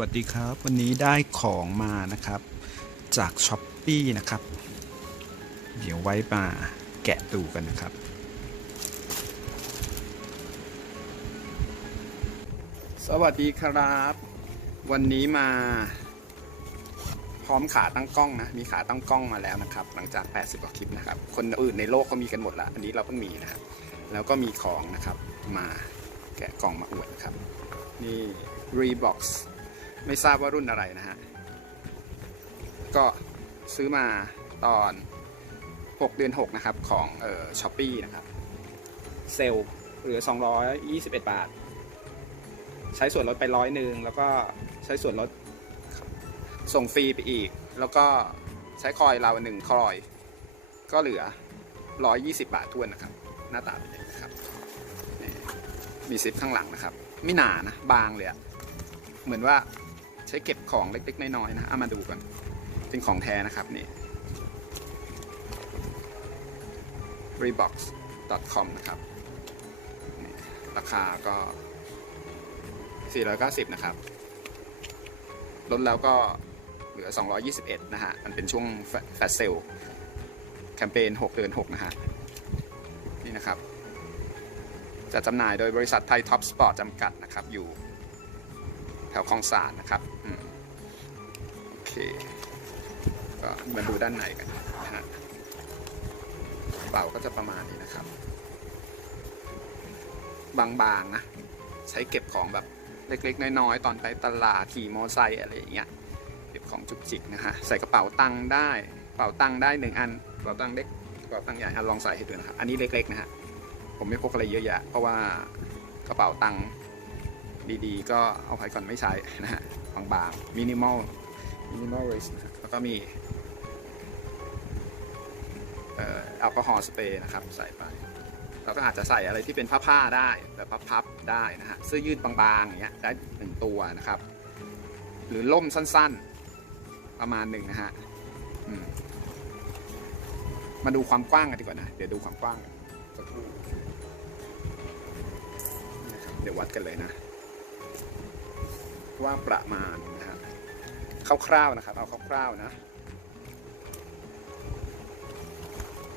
วัสดีครับ วันนี้ได้ของมานะครับ จากช้อปปีนะครับ เดี๋ยวไว้มาแกะดูกันนะครับ สวัสดีครับ วันนี้มา พร้อมขาตั้งกล้องนะ มีขาตั้งกล้องมาแล้วนะครับ หลังจาก 80กว่าคลิปนะครับ คนอื่นในโลกก็มีกันหมดละอันนี้เราเพิ่งมีนะครับ แล้วก็มีของนะครับมาแกะกล่องมาอวดครับ นี่ Reebox ไม่ทราบว่ารุ่นอะไรนะฮะ ก็ซื้อมาตอน 6 เดือน 6 นะครับ ของเอ่อช้อปปีนะครับ เซลเหลือ 221 บาท ใช้ส่วนลดไปร้อยหนึ่งแล้วก็ใช้ส่วนลดส่งฟรีไปอีก แล้วก็ใช้คอยเราหนึ่งคอย ก็เหลือ 120 บาททวนนะครับ หน้าตาเป็นอย่างนี้ครับ มีซิปข้างหลังนะครับ ไม่หนานะ บางเลยอะเหมือนว่า ช้เก็บของเล็ก ๆ น้อยๆนะเอามาดูกันเป็นของแท้นะครับนี่ reebox.com นะครับราคาก็ 490 นะครับ ลดแล้วก็เหลือ 221 นะฮะ มันเป็นช่วงแฟลชเซลแคมเปญ 6 เดือน 6 นะฮะ นี่นะครับ จะจำหน่ายโดยบริษัทไทยท็อปสปอร์ตจำกัดนะครับ อยู่ แถวคลองสานนะครับอโอเค ก็มาดูด้านในกันนะฮะเป๋าก็จะประมาณนี้นะครับ บางๆนะ ใช้เก็บของแบบเล็กๆ น้อยๆ ตอนไปตลาดขี่มอไซค์อะไรอย่างเงี้ยเก็บของจุกจิกนะฮะ ใส่กระเป๋าตังค์ได้กระเป๋าตังค์ได้หนึ่งอันกระเป๋าตังค์เล็กกระเป๋าตังค์ใหญ่อะลองใส่ให้ดูนะครับ อันนี้เล็กๆนะฮะ ผมไม่พกอะไรเยอะแยะเพราะว่ากระเป๋าตังค์ ดีๆ ก็เอาไปก่อนไม่ใช้นะฮะบางๆมินิมอลมินิมอลเรสแล้วก็มีแอลกอฮอล์สเปรย์นะครับใส่ไปแล้วก็อาจจะใส่อะไรที่เป็นผ้าๆได้แบบพับๆได้นะฮะเสื้อยืดบางๆอย่างเงี้ยได้หนึ่งตัวนะครับ หรือล่มสั้นๆประมาณหนึ่งนะฮะมาดูความกว้างกันดีกว่านะ เดี๋ยวดูความกว้างสักครู่เดี๋ยววัดกันเลยนะ ว่าประมาณนะฮะคร่าวๆนะครับ เอาคร่าวๆนะ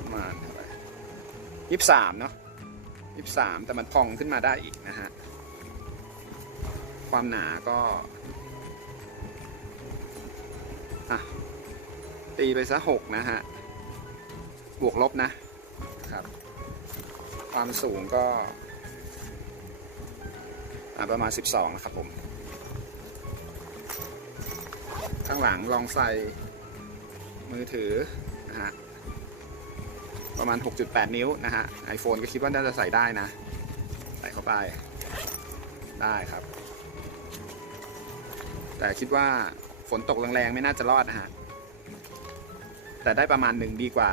ประมาณเท่าไหร่ยี่สามเนาะยี่สามแต่มันพองขึ้นมาได้อีกนะฮะความหนาก็ตีไปซะหกนะฮะ บวกลบนะครับ ความสูงก็ ประมาณ 12 นะครับผม ข้างหลังลองใส่มือถือนะฮะประมาณ 6.8 นิ้วนะฮะ iPhone ก็คิดว่าน่าจะใส่ได้นะ ใส่เข้าไป ได้ครับ แต่คิดว่าฝนตกแรงๆไม่น่าจะรอดนะฮะ แต่ได้ประมาณหนึ่งดีกว่า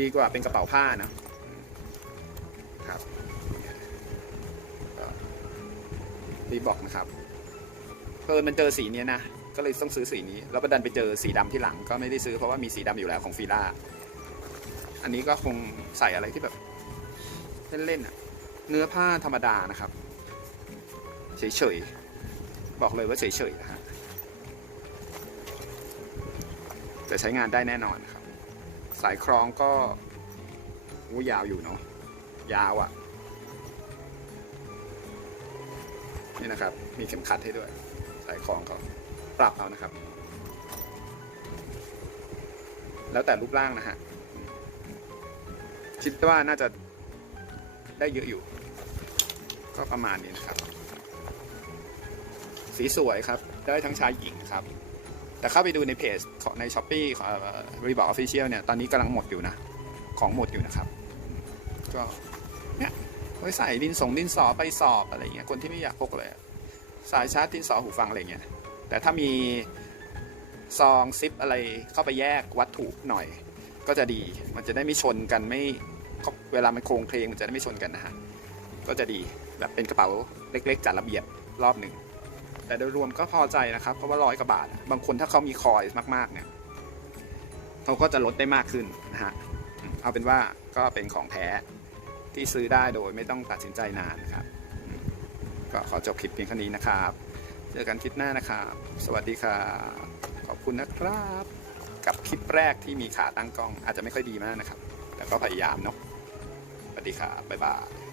ดีกว่าเป็นกระเป๋าผ้านะครับ รีบอกนะครับเพิ่นมันเจอสีนี้นะ ก็เลยต้องซื้อสีนี้ แล้วประดันไปเจอสีดำที่หลัง ก็ไม่ได้ซื้อเพราะว่ามีสีดำอยู่แล้วของฟีล่า อันนี้ก็คงใส่อะไรที่แบบเล่นๆอะเนื้อผ้าธรรมดานะครับ เฉยๆ บอกเลยว่าเฉยๆนะฮะแต่ใช้งานได้แน่นอนครับ สายคล้องก็ยาวอยู่เนาะยาวอะ่ะ นี่นะครับ มีเข็มขัดให้ด้วยสายคล้องก็ปรับเอานะครับ แล้วแต่รูปร่างนะฮะคิดว่าน่าจะได้เยอะอยู่ ก็ประมาณนี้นะครับ สีสวยครับ ได้ทั้งชายหญิงครับ แต่เข้าไปดูในเพจของในช้อปปี้ของรีบอกออฟฟิเชียลเนี่ย ตอนนี้กำลังหมดอยู่นะ ของหมดอยู่นะครับ ก็เนี่ย ไว้ใส่ดินส่งดินสอไปสอบอะไรเงี้ยคนที่ไม่อยากพกเลยสายชาร์จดินสอหูฟังอะไรเงี้ยแต่ถ้ามีซองซิปอะไรเข้าไปแยกวัตถุหน่อย ก็จะดีมันจะได้ไม่ชนกันไม่เวลามันโครงเพลงมันจะได้ไม่ชนกันนะฮะก็จะดีแบบเป็นกระเป๋าเล็ก ๆ จัดระเบียบรอบหนึ่งแต่โดยรวมก็พอใจนะครับ เพราะว่าร้อยกว่าบาท บางคนถ้าเขามีคอยมากๆเนี่ยเขาก็จะลดได้มากขึ้นนะฮะเอาเป็นว่าก็เป็นของแท้ ที่ซื้อได้โดยไม่ต้องตัดสินใจนานนะครับ ก็ขอจบคลิปเพียงแค่นี้นะครับ เจอกันคลิปหน้านะครับ สวัสดีครับขอบคุณนะครับ กับคลิปแรกที่มีขาตั้งกล้องอาจจะไม่ค่อยดีมากนะครับ แต่ก็พยายามเนาะสวัสดีครับบ๊ายบาย